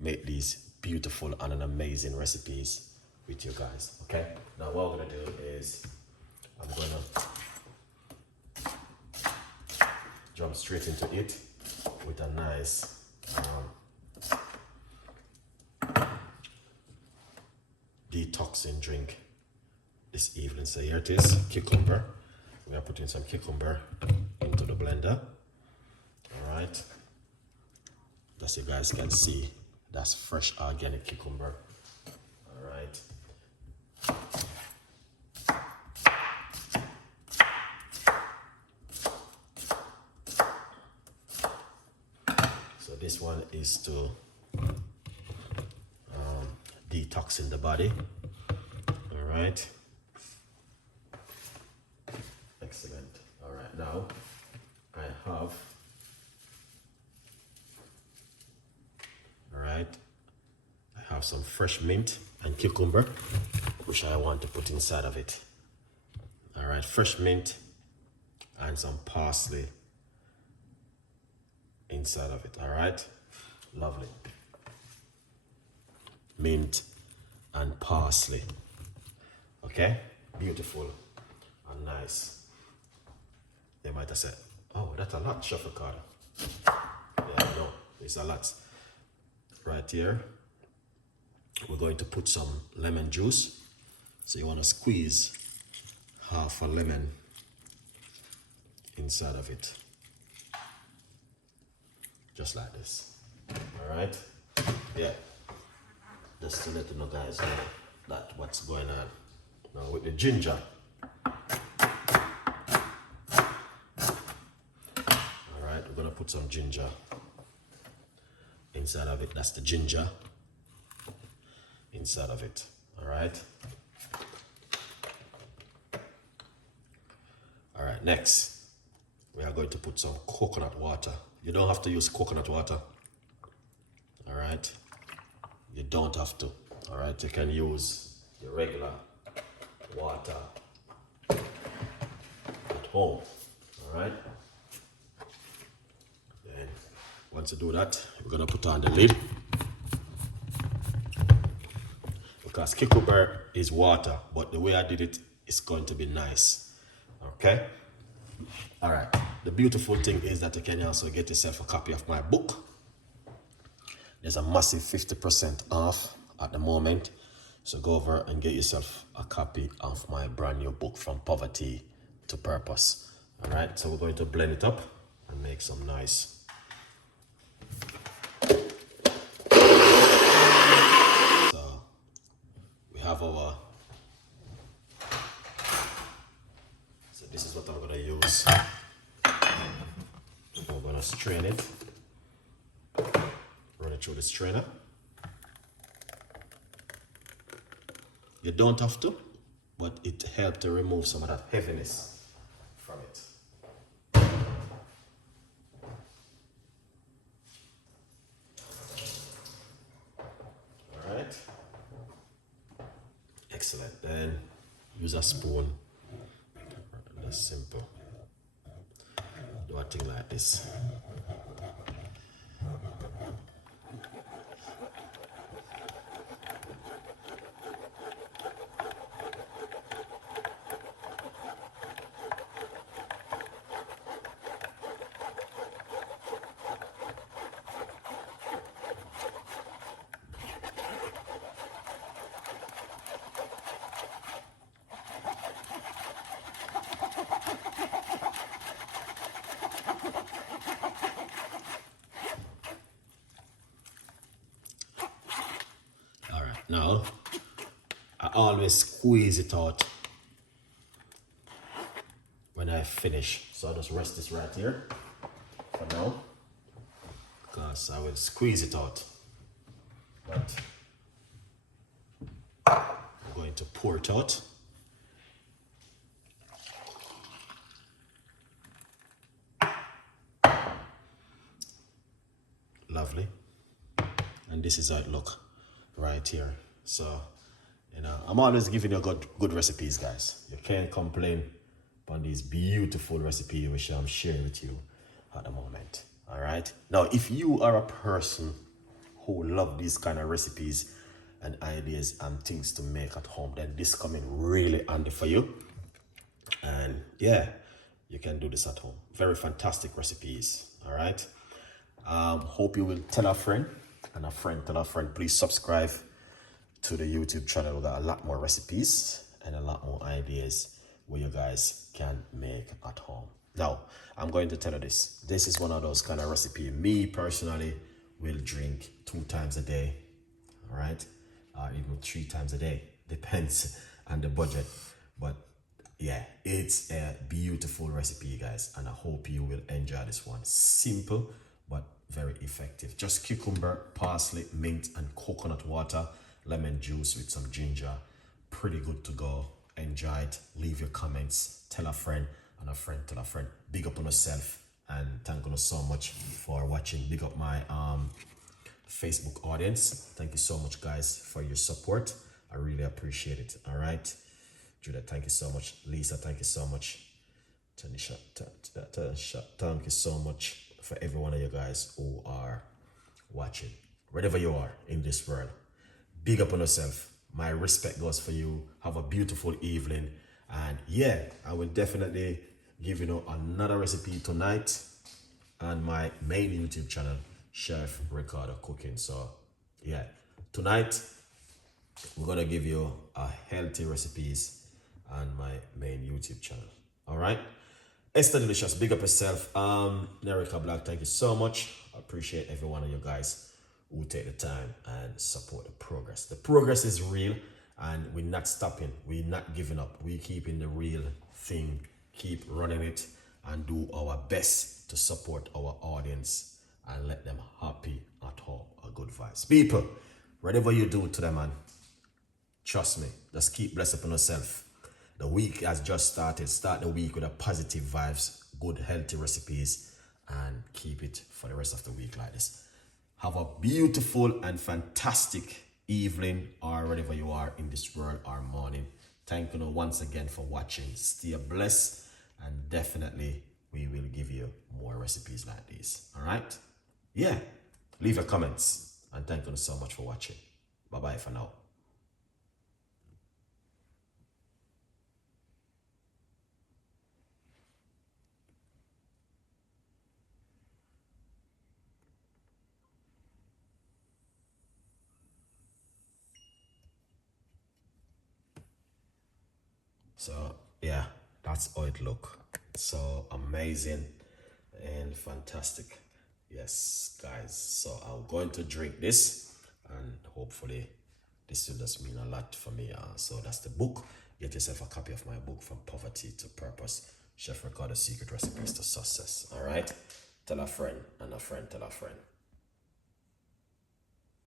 make these beautiful and an amazing recipes with you guys. Okay, now what we're gonna do is I'm gonna jump straight into it with a nice detoxing drink this evening. So here it is, cucumber. We are putting some cucumber into the blender. All right, as you guys can see, that's fresh organic cucumber. All right. So this one is to detox in the body. All right. Excellent. All right, now I have, all right, I have some fresh mint and cucumber, which I want to put inside of it. All right, fresh mint and some parsley inside of it. All right, lovely. Mint and parsley. Okay, beautiful and nice. They might have said, oh, that's a lot, Chef Ricardo. Yeah, no, it's a lot. Right here, we're going to put some lemon juice. So you want to squeeze half a lemon inside of it. Just like this. All right? Yeah. Just to let you know, guys, that what's going on. Now with the ginger. Alright, we're gonna put some ginger inside of it. That's the ginger inside of it. Alright. Alright, next we are going to put some coconut water. You don't have to use coconut water. Alright. You don't have to. Alright, you can use your regular water at home. Alright. Then once you do that, we're gonna put on the lid. Because cucumber is water, but the way I did it is going to be nice. Okay? Alright. The beautiful thing is that you can also get yourself a copy of my book. There's a massive 50% off at the moment. So go over and get yourself a copy of my brand new book, From Poverty to Purpose. All right, so we're going to blend it up and make some nice. So we have our, so this is what I'm gonna use. We're gonna strain it. Run it through the strainer. You don't have to, but it helps to remove some of that heaviness from it. All right. Excellent. Then use a spoon. That's simple. Do a thing like this. Now, I always squeeze it out when I finish. So I'll just rest this right here for now, because I will squeeze it out. But I'm going to pour it out. Lovely. And this is how it looks right here. So, you know, I'm always giving you good recipes, guys. You can't complain on these beautiful recipes which I'm sharing with you at the moment. All right. Now, if you are a person who love these kind of recipes and ideas and things to make at home, then this come in really handy for you. And yeah, you can do this at home. Very fantastic recipes. All right. Hope you will tell a friend and a friend tell a friend. Please subscribe to the YouTube channel. We got a lot more recipes and a lot more ideas where you guys can make at home. Now, I'm going to tell you this. This is one of those kind of recipe. Me personally will drink 2 times a day. All right. Even 3 times a day. Depends on the budget. But yeah, it's a beautiful recipe, guys, and I hope you will enjoy this one. Simple but very effective. Just cucumber, parsley, mint, and coconut water, lemon juice with some ginger. Pretty good to go. Enjoy it. Leave your comments. Tell a friend, and a friend tell a friend. Big up on yourself, and thank you so much for watching. Big up my Facebook audience. Thank you so much, guys, for your support. I really appreciate it. All right. Judah, thank you so much. Lisa, thank you so much. Tanisha, thank you so much for every one of you guys who are watching. Wherever you are in this world, big up on yourself. My respect goes for you. Have a beautiful evening. And yeah, I will definitely give you another recipe tonight on my main YouTube channel, Chef Ricardo Cooking. So yeah, tonight we're gonna give you a healthy recipes on my main YouTube channel. All right. Esther Delicious, big up yourself. Nerica Black, thank you so much. I appreciate every one of you guys who take the time and support the progress. The progress is real, and we're not stopping. We're not giving up. We're keeping the real thing, keep running it, and do our best to support our audience and let them happy at home. A good vibes. People, whatever you do to them, man, trust me, just keep blessed upon yourself. The week has just started. Start the week with a positive vibes, good healthy recipes, and keep it for the rest of the week like this. Have a beautiful and fantastic evening, or wherever you are in this world, or morning. Thank you once again for watching. Stay blessed, and definitely we will give you more recipes like this. All right? Yeah. Leave your comments, and thank you so much for watching. Bye-bye for now. So yeah, that's how it look. So amazing and fantastic. Yes, guys. So I'm going to drink this, and hopefully this will just mean a lot for me. So that's the book. Get yourself a copy of my book, From Poverty to Purpose, Chef Ricardo Secret Recipes to Success. All right. Tell a friend, and a friend tell a friend.